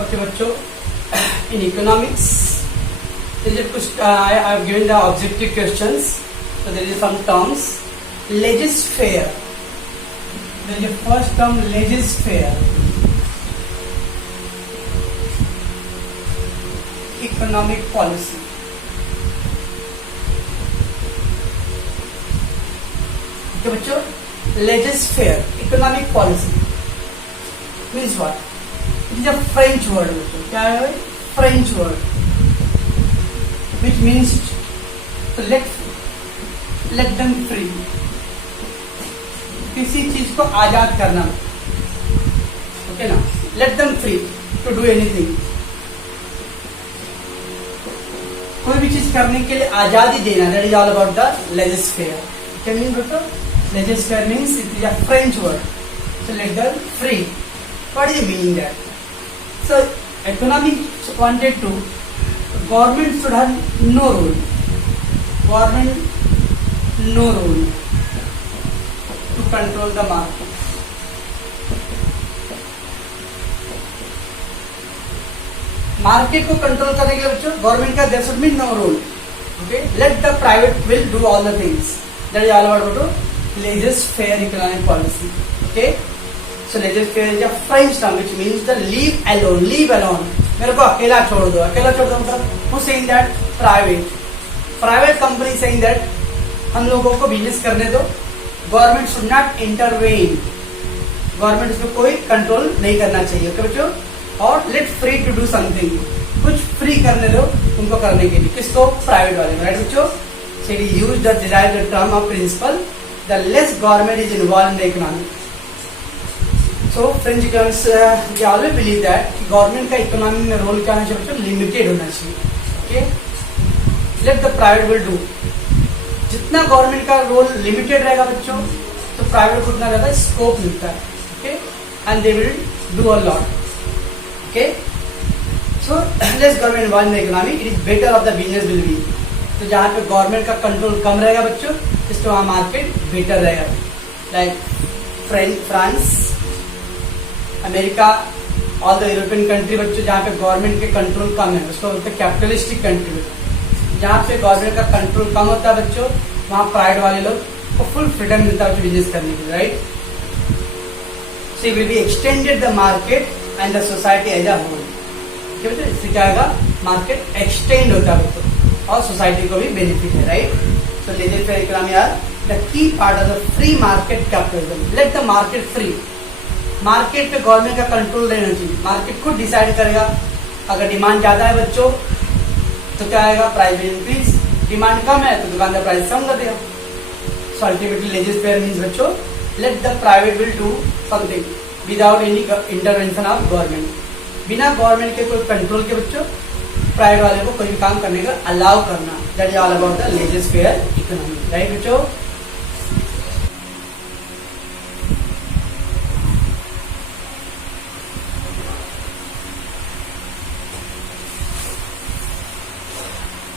Okay, बच्चों, in economics, I have given the objective questions. So there is some terms. Laissez-faire. There is a first term, laissez-faire. Economic policy. Okay, बच्चों, laissez-faire economic policy means what? It is a French word. क्या है? French word, which means to let them free. किसी चीज को आजाद करना, okay ना? Let them free to do anything. कोई भी चीज करने के लिए आजादी देना. That is all about the laissez-faire. Can you know? Laissez-faire means it is a French word. So let them free. What is the meaning there? So economics wanted to, government should have no role. Government no role to control the market. Market को control करने के लिए बच्चों government का there should be no role. Okay, let the private will do all the things. That is all about laissez-faire economic policy. Okay. So laissez-faire is a French term which means the leave alone. Leave alone. मेरे को अकेला छोड़ दो. अकेला छोड़ दो मतलब who saying that? Private company saying that हम लोगों को बिजनेस करने दो. Government should not intervene. Government इसमें कोई कंट्रोल नहीं करना चाहिए. ओके बच्चों. और let free to do something. कुछ फ्री करने दो उनको करने के लिए. किसको? प्राइवेट वाले. राइट बच्चों. So we use the derived term of principle. The less government is involved in the economy. So French economists they always believe that government का इकोनॉमी में रोल क्या होना चाहिए बच्चों? लिमिटेड होना चाहिए. Okay. Let the private will do. जितना government का रोल लिमिटेड रहेगा बच्चों तो प्राइवेट को उतना ज्यादा स्कोप मिलता है. Okay. And they will do a lot. Okay. So less government involve in the economy it is better of the business will be. तो जहाँ पे गवर्नमेंट का कंट्रोल कम रहेगा बच्चों इससे वहाँ मार्केट बेटर रहेगा. Like France, America, all the European country बच्चों जहाँ पे गवर्नमेंट के कंट्रोल कम है उसको बोलते हैं कैपिटलिस्टिक कंट्री. जहाँ पे गवर्नमेंट का कंट्रोल कम होता है बच्चों वहाँ प्राइवेट वाले लोग को फुल फ्रीडम मिलता है बिजनेस करने के लिए. Right. So will be extended the market and the society as a whole. ठीक है. इससे क्या होगा? मार्केट एक्सटेंड होता है बच्चों और सोसाइटी को भी बेनिफिट है. Right. So laissez-faire economy are the key part of the free market capitalism. Let the market free. Market पे गवर्नमेंट का कंट्रोल रहना चाहिए. मार्केट खुद डिसाइड करेगा. अगर डिमांड ज्यादा है बच्चों तो क्या आएगा? Price will increase. डिमांड कम है तो दुकानदार प्राइस कम कर देगा. सो अल्टीमेटली laissez-faire मीन्स बच्चों let the private will do something without any intervention of government. बिना गवर्नमेंट के कोई कंट्रोल के बच्चों प्राइवेट वाले को कोई भी काम करने का अलाउ करना. That is all about the laissez-faire economy. Right बच्चों.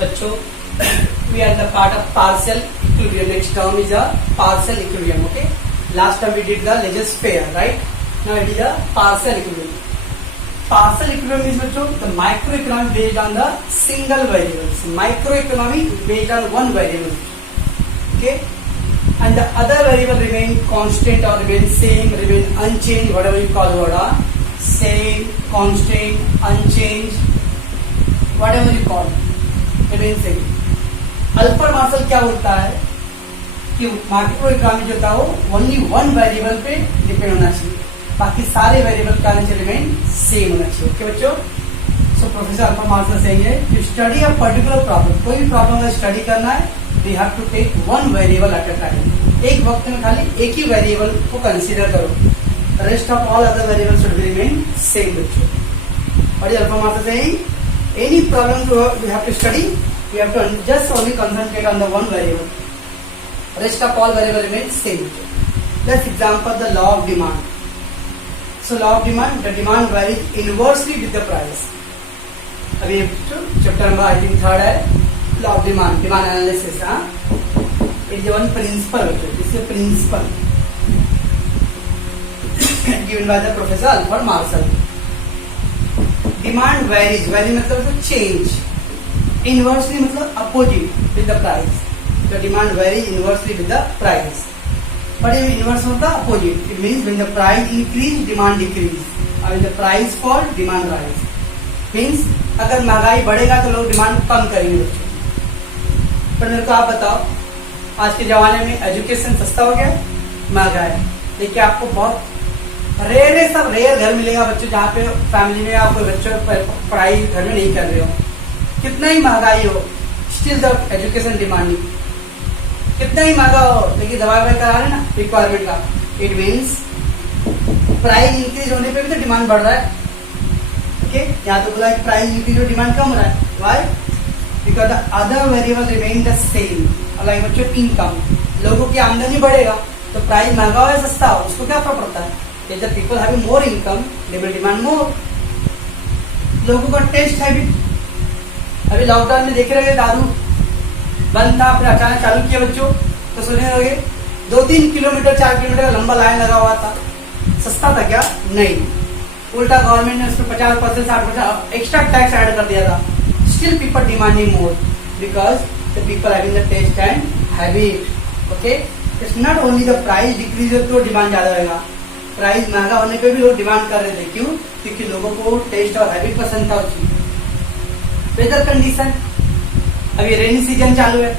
बच्चों we are the part of partial equilibrium. Next term is a partial equilibrium. Okay. Last time we did the laissez-faire. Right. Now it is a partial equilibrium. Partial equilibrium is bachcho the microeconomy based on the single variables. Microeconomy based on one variable. Okay. And the other variable remain constant or remain same, remain unchanged, whatever you call word. Same, constant, unchanged, whatever you call. Remain same. अल्फा Marshall क्या होता है कि market economy जो होता है वो only one variable पे डिपेंड होना चाहिए. बाकी सारे वेरिएबल क्या होना चाहिए? रिमेन सेम होना चाहिए. ओके बच्चों. सो प्रोफेसर अल्फा मार्शल सेइंग है to study a particular problem. कोई भी प्रॉब्लम का स्टडी करना है we have to take one variable at a time. एक वक्त में खाली एक ही वेरिएबल को कंसीडर करो. Rest of all other variable should be remain same बच्चों. और अल्फा Marshall saying any problem we have to study we have to just only concentrate on the one variable. Rest of all variable remains same. Let's example the law of demand. So law of demand, the demand varies inversely with the price. अभी chapter number I think 3rd है. Law of demand analysis. It is one principle. इसके principle given by the Professor Alfred Marshall. Demand varies, vary मतलब change, inversely मतलब opposite with the price. The demand vary inversely with the price, but ये inverse मतलब opposite. It means when the price increase demand decrease, और when the price fall demand rise. Means अगर महंगाई बढ़ेगा तो लोग demand कम करेंगे बच्चों। पर मेरे को आप बताओ, आज के जमाने में एजुकेशन सस्ता हो गया, महंगा है। देखिए आपको बहुत रेयर घर मिलेगा बच्चों जहाँ पे फैमिली में आप बच्चों पढ़ाई घर में नहीं कर रहे हो, कितना ही महंगाई हो, स्टिल द एजुकेशन डिमांडिंग, कितना ही महंगा हो लेकिन दवाई करा रहे ना रिक्वायरमेंट का। इट मीन्स प्राइस इंक्रीज होने पे भी तो डिमांड बढ़ रहा है। ओके, यहाँ तो बोला है प्राइस इंक्रीज हो डिमांड कम हो रहा है। Why? Because the other variable remain the same. Like बच्चों इनकम, लोगों की आमदनी बढ़ेगा तो प्राइस महंगा हो या सस्ता हो उसको क्या फर्क पड़ता है? If the people having more income, they will demand more. लोगों का टेस्ट हैबिट, अभी लॉकडाउन में देख रहे हैं दारू बंद था, फिर अचानक चालू किया बच्चों, तो सोचने लगे 2-3 किलोमीटर 4 किलोमीटर का लंबा लाइन लगा हुआ था। सस्ता था क्या? नहीं, उल्टा गवर्नमेंट ने उसमें 50% 60% एक्स्ट्रा टैक्स ऐड कर दिया था। Still people demanding more because the people having the taste and habit. Okay, it's not only the price decrease तो डिमांड ज्यादा होगा, प्राइस महंगा होने पे भी लोग डिमांड कर रहे थे। क्यों? क्योंकि लोगों को टेस्ट और हैबिट पसंद था उसकी। वेदर कंडीशन, अभी रेनी सीजन चालू है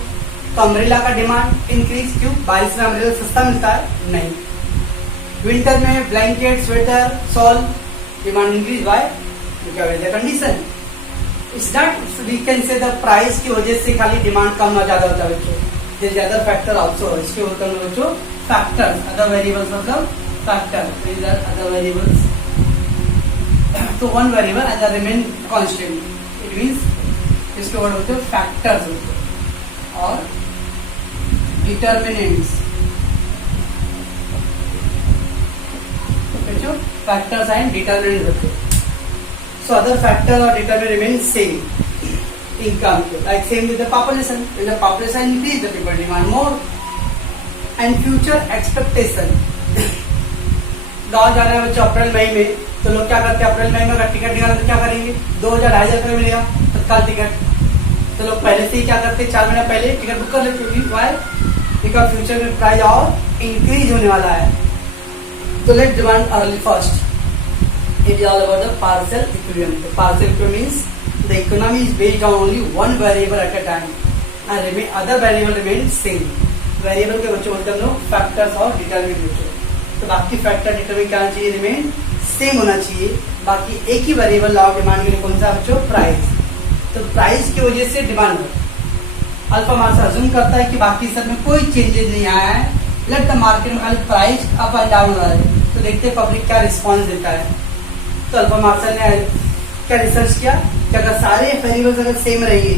तो अम्ब्रेला का डिमांड इंक्रीज। क्यों? बारिश में अम्ब्रेला सस्ता मिलता है? नहीं। विंटर में blanket, sweater, shawl demand increase. By weather condition. It's not we can say the price की वजह से खाली डिमांड कम और ज्यादा होता है बच्चों। There is other factor also, इसके होते हैं बच्चों फैक्टर्स, अदर वेरिएबल्स मतलब factor, these are other variables. तो one variable as a remain constant, it means इसके वर्ड होते हैं फैक्टर्स होते हैं और डिटर्मिनेंट्स। जो फैक्टर्स एंड डिटर्मिनेंट्स होते हैं। सो अदर फैक्टर और डिटर्मिनेंट रिमेन सेम इनकम के, like same with the population. When the population increase the people demand more. And future expectation, गाँव जाना है बच्चों अप्रैल मई में, तो लोग क्या करते हैं अप्रैल मई में अगर टिकट निकालना तो क्या करेंगे? 2,000-2,500 रुपये मिलेगा तत्काल टिकट, तो लोग पहले से ही क्या करते हैं 4 महीने पहले टिकट बुक कर लेते हैं। वाई? बिकॉज फ्यूचर में प्राइस और इंक्रीज होने वाला है। तो let demand early first. It is all about the partial equilibrium. Partial equilibrium means the economy is based on only one variable at a time and other variable remain same. Variable के बच्चों बोलते हैं हम लोग factors और determinant बच्चों। तो बाकी फैक्टर डिटरमिनेंट क्या होना चाहिए? रिमेन सेम होना चाहिए। बाकी एक ही वेरिएबल लॉ ऑफ डिमांड के लिए कौन सा बच्चों? प्राइस। तो प्राइस की वजह से डिमांड हो। अल्फा मार्शल अज्यूम करता है कि बाकी सब में कोई चेंजेस नहीं आया है, लेट द मार्केट में खाली प्राइस अप एंड डाउन हो रहा है। तो देखते हैं पब्लिक क्या रिस्पॉन्स देता है। तो अल्फा मार्शल ने क्या रिसर्च किया कि अगर सारे वेरिएबल्स अगर सेम रहेंगे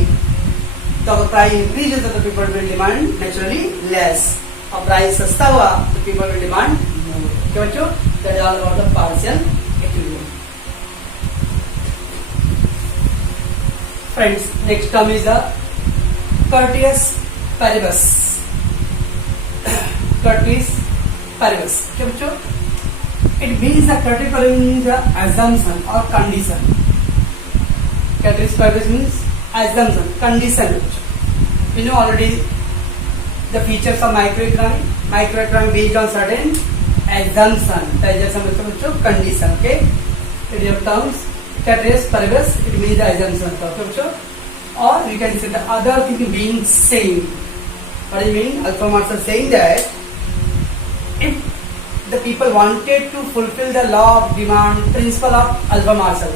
तो अगर प्राइस इंक्रीज होता तो people will demand naturally less, और प्राइस सस्ता हुआ तो पीपल विल डिमांड मोर। क्या बच्चों? That is all about the partial equilibrium. Friends, next term is the कर्टियस पैरिबस। कर्टियस पैरिबस क्या बच्चों? इट मीन्स द कर्टियस paribus means the assumption or condition. कर्टियस paribus means assumption, condition. You know already the features of microeconomy. Microeconomy based on certain assumption. Assumption मतलब बच्चों condition. Okay. It is terms कर्टियस paribus. It means the assumption. Okay बच्चों. Or we can say the other thing being same. What do you mean? Alpha Marshall saying that if the people wanted to fulfill the law of demand principle of Alpha Marshall,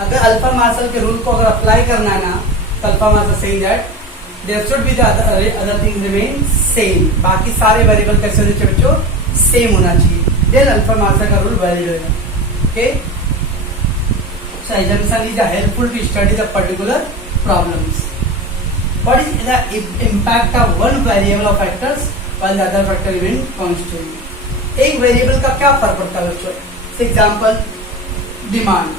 अगर अल्फा Marshall के रूल को अगर apply करना है ना, तो अल्फा Marshall saying that there should be the other things remain same. बाकी सारे वेरिएबल कैसे होने चाहिए बच्चों? सेम होना चाहिए। देन अल्फा मार्शल का रूल वैलिड होगा। Okay, so assumption is helpful to study the particular problems. What is the impact of one variable of factors while the other factor remain constant? एक variable का क्या फर्क पड़ता है बच्चों? Example demand.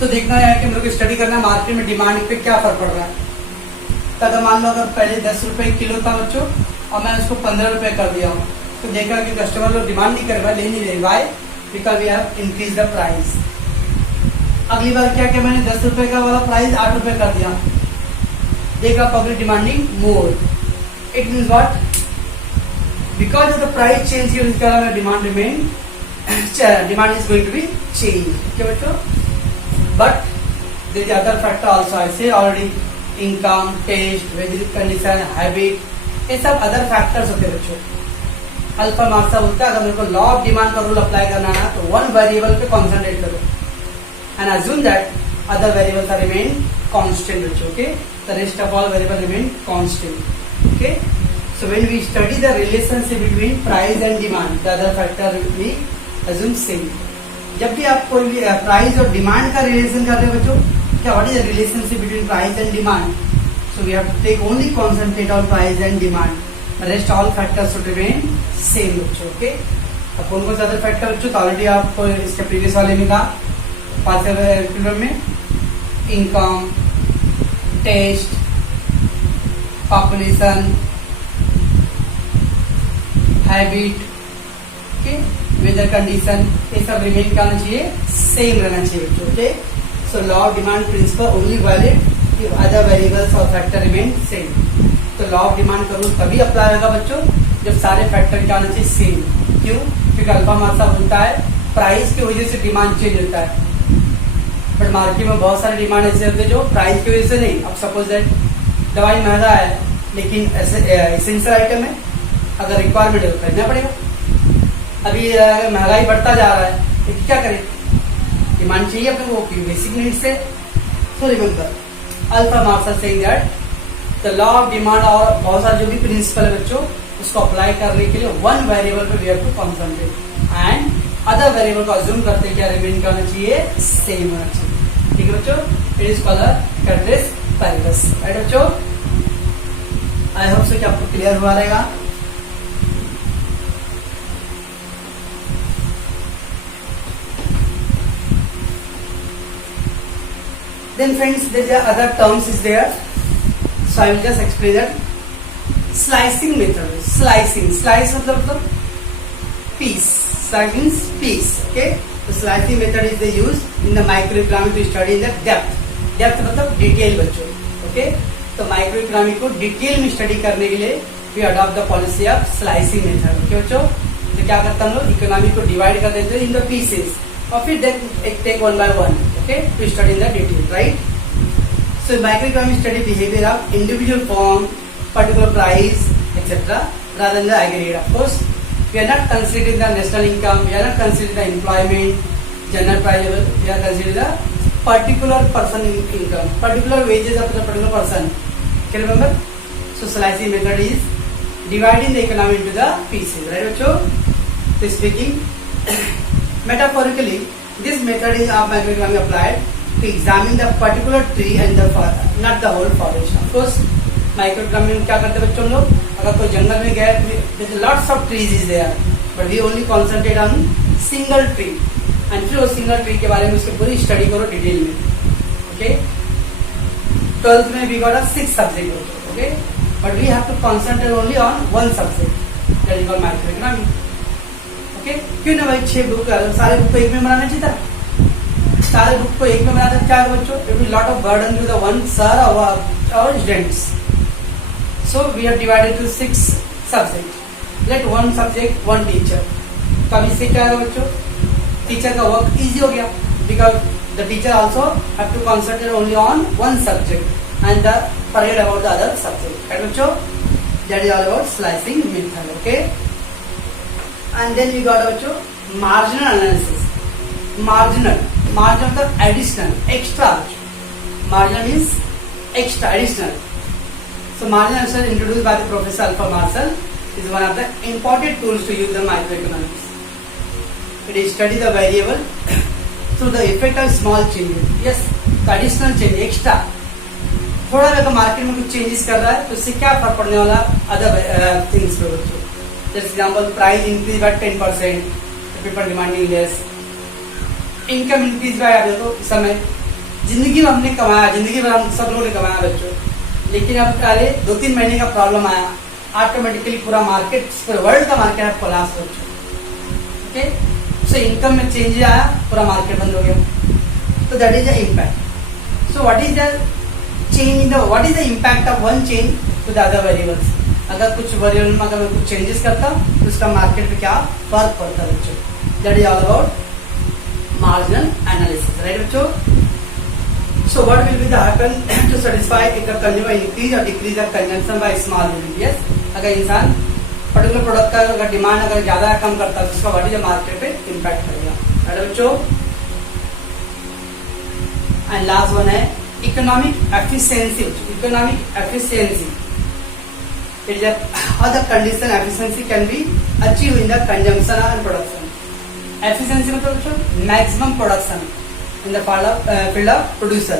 तो देखना है कि हम लोग स्टडी करना है मार्केट में डिमांड पे क्या फर्क पड़ रहा है। तो अगर मान लो अगर पहले 10 रुपए किलो था बच्चों और मैं उसको 15 रुपए कर दिया हूँ, तो देखा कि कस्टमर लोग डिमांड नहीं कर रहा, ले नहीं रहे। Why? Because we have increase the price. अगली बार क्या किया मैंने 10 रुपए का वाला प्राइस 8 रुपए कर दिया, देखा public demanding more, it means what, because of the price change here इसका demand remain, demand is going to be change. क्या बच्चों, but there is other factor also, I say already, income, taste, वेजिट condition, habit, ये सब other factors होते हैं बच्चों। Alpha marks बोलता है अगर मेरे को लॉ ऑफ डिमांड का रूल अप्लाई करना है तो वन वेरिएबल पे कॉन्सेंट्रेट करो and assume that other variables are remain constant. Okay, the rest of all variables remain constant. Okay, so when we study the relationship between price and demand, the other factor we assume same. जब भी आप कोई भी price और demand का relation कर रहे हो बच्चों, क्या what is the relationship between price and demand, so we have to take only concentrate on price and demand, rest all factors should remain same बच्चों। ओके, अब कौन कौन सा अदर फैक्टर बच्चों, तो ऑलरेडी आपको इसके प्रीवियस वाले में था, में income, taste, population, habit, weather condition, ये सब रिमेन करना चाहिए, सेम रहना चाहिए बच्चों। Okay, so law of demand principle only valid if other variables or factor remain same. तो लॉ ऑफ डिमांड का रूल तभी अप्लाई होगा बच्चों जब सारे फैक्टर क्या होना चाहिए, सेम। क्यों, क्योंकि अल्फा मार्क्स बोलता है प्राइस की वजह से डिमांड चेंज होता है, बट मार्केट में बहुत सारे डिमांड ऐसे होते हैं जो प्राइस की वजह से नहीं। अब सपोज दैट दवाई महंगा है लेकिन एसेंशियल आइटम है, अगर रिक्वायरमेंट है तो खरीदना पड़ेगा। अभी महंगाई बढ़ता जा रहा है तो क्या करें, डिमांड चाहिए अपने को, बेसिक नीड्स है। सो रिमेंबर अल्फा Marx are saying that the law of demand और बहुत सारे जो भी प्रिंसिपल है बच्चों उसको अप्लाई करने के लिए वन वेरिएबल पे we have to concentrate and other variable को अज्यूम करते क्या रिमेन करना चाहिए, सेम होना चाहिए। ठीक है बच्चों, it is called catalyst पैरेलस। Right बच्चों, आई होप सो कि आपको क्लियर हुआ रहेगा। Then friends, there are other terms is there, so I will just explain that. Slicing method, slicing, slice मतलब piece, slice means piece. Okay, the slicing method is they use in the microeconomics to study the depth. Depth मतलब detail बच्चों। Okay, तो microeconomic को detail में study करने के लिए we adopt the policy of slicing method. Okay बच्चों, तो क्या करता हम लोग, इकोनॉमी को डिवाइड कर देते हैं इन द पीसेस और फिर take one by one. Okay, to study in the detail, right? So microeconomics study behavior of individual firm, particular price, etc. rather than the aggregate. Of course, we are not considering the national income, we are not considering the employment, general price level, we are considering the particular person income, particular wages of the particular person. Can you remember? So slicing method is dividing the economy into the pieces, right bachcho? So speaking metaphorically, this method is of microeconomics applied to examine the particular tree and the not the whole forest. Of course, माइक्रोइकोनॉमी में क्या करते हैं बच्चों लोग, अगर कोई जंगल में गए, lots of trees is there but we only concentrate on single tree and फिर वो सिंगल ट्री के बारे में उसकी पूरी स्टडी करो डिटेल में। ओके, 12th में we got a 6 subject. Okay, but we have to concentrate only on one subject that is called microeconomy. Okay, क्यों ना भाई 6 बुक सारे बुक को एक में बनाना चाहिए था, सारे बुक को एक में बनाना क्या बच्चों, it will lot of burden to the one sir और students. So we have divided to 6 subjects. Let one subject, one teacher. तो अब इससे क्या है बच्चों, टीचर का वर्क इजी हो गया because the teacher also have to concentrate only on one subject and forget about the other subject. Right बच्चों, that is all about slicing method. Okay, and then we got बच्चों marginal analysis. Marginal मतलब additional, extra. Marginal means extra, additional. So marginal analysis introduced by the Professor Alpha Marshall is one of the important tools to use the microeconomics. It is study the variable through the effect of small changes. Yes, the additional change, extra. थोड़ा अगर market में कुछ changes कर रहा है तो उससे क्या फर्क पड़ने वाला अदर थिंग्स पे बच्चों। जैसे example price increase by 10%, people demanding less, income increase by, देखो इस समय जिंदगी में हमने कमाया, जिंदगी में हम सब लोगों ने कमाया बच्चों, लेकिन अब अरे 2-3 महीने का प्रॉब्लम आया, ऑटोमेटिकली पूरा मार्केट, पूरे वर्ल्ड का मार्केट कोलैप्स हो चुका। ओके, सो इनकम में चेंज आया, पूरा मार्केट बंद हो गया. तो that is the impact. So what is the change in the, what is the impact of one change to the other variables. अगर कुछ वेरिएबल में अगर मैं कुछ चेंजेस करता तो उसका मार्केट पे क्या फर्क पड़ता है बच्चों. That is all about marginal analysis, right बच्चों. So what will be the happen to satisfy if the consumer increase or decrease the consumption by small unit? Yes, अगर इंसान पर्टिकुलर प्रोडक्ट का अगर डिमांड अगर ज्यादा कम करता है तो उसका व्हाट इज द मार्केट पे इम्पैक्ट करेगा, राइट बच्चों. एंड लास्ट वन है economic efficiency. Economic efficiency it is how the condition efficiency can be achieve in the consumption and production. Efficiency मतलब बच्चों maximum production in the field of producer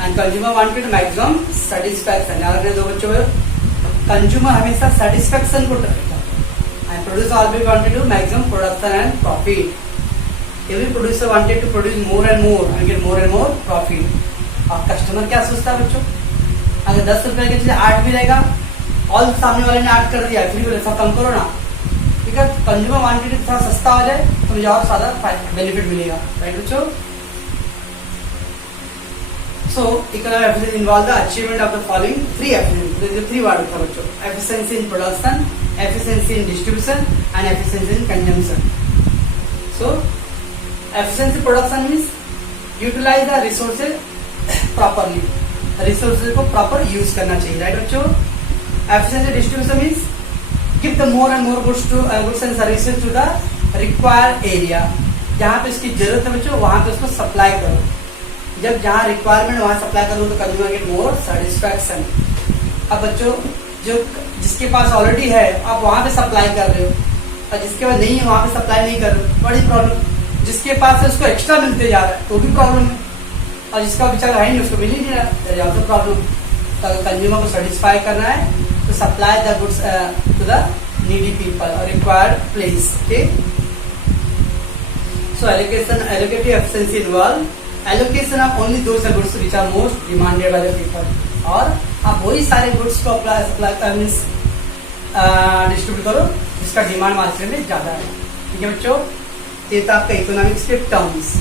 and consumer wanted maximum satisfaction. अगर दो बच्चों consumer हमेशा satisfaction को रखेगा and producer always wanted to maximum production and profit. Every producer wanted to produce more and more and get more and more profit. अब customer क्या सोचता है बच्चों, अगर 10 रुपए की चीज 8 भी रहेगा और सामने वाले ने 8 कर दिया फिर भी ऐसा कम करो ना, ठीक है. कंज्यूमर वांटेड थोड़ा सस्ता हो जाए तो मुझे और ज्यादा बेनिफिट मिलेगा, राइट बच्चों. So, economic efficiency involves the achievement of the following three efficiency. There is three words for बच्चों. Efficiency in production, efficiency in distribution, and efficiency in consumption. So, efficiency production means utilize the resources properly. Resources को proper use करना चाहिए, right बच्चों. Efficiency distribution means give the more and more goods and services to the required area. जहाँ पे इसकी जरूरत है बच्चों वहाँ पे उसको सप्लाई करो. जब जहाँ रिक्वायरमेंट वहाँ सप्लाई करो तो कंज्यूमर गेट मोर सेटिस्फैक्शन. अब बच्चों जो जिसके पास ऑलरेडी है आप वहाँ पे सप्लाई कर रहे हो और जिसके पास नहीं है वहाँ पे सप्लाई नहीं कर रहे हो, बड़ी प्रॉब्लम. जिसके पास है उसको एक्स्ट्रा मिलते जा रहा है तो भी प्रॉब्लम है, और जिसका बेचारा है नहीं उसको मिल ही नहीं रहा तो प्रॉब्लम. तो अगर कंज्यूमर को सेटिस्फाई करना है तो supply the goods to the needy people और required place. Okay. So allocative efficiency involve allocation of only those goods which are most demanded by the people. और आप वही सारे गुड्स को सप्लाई मीन्स डिस्ट्रीब्यूट करो जिसका डिमांड मार्केट में ज्यादा है, ठीक है बच्चों. ये तो आपका इकोनॉमिक्स के टर्म्स.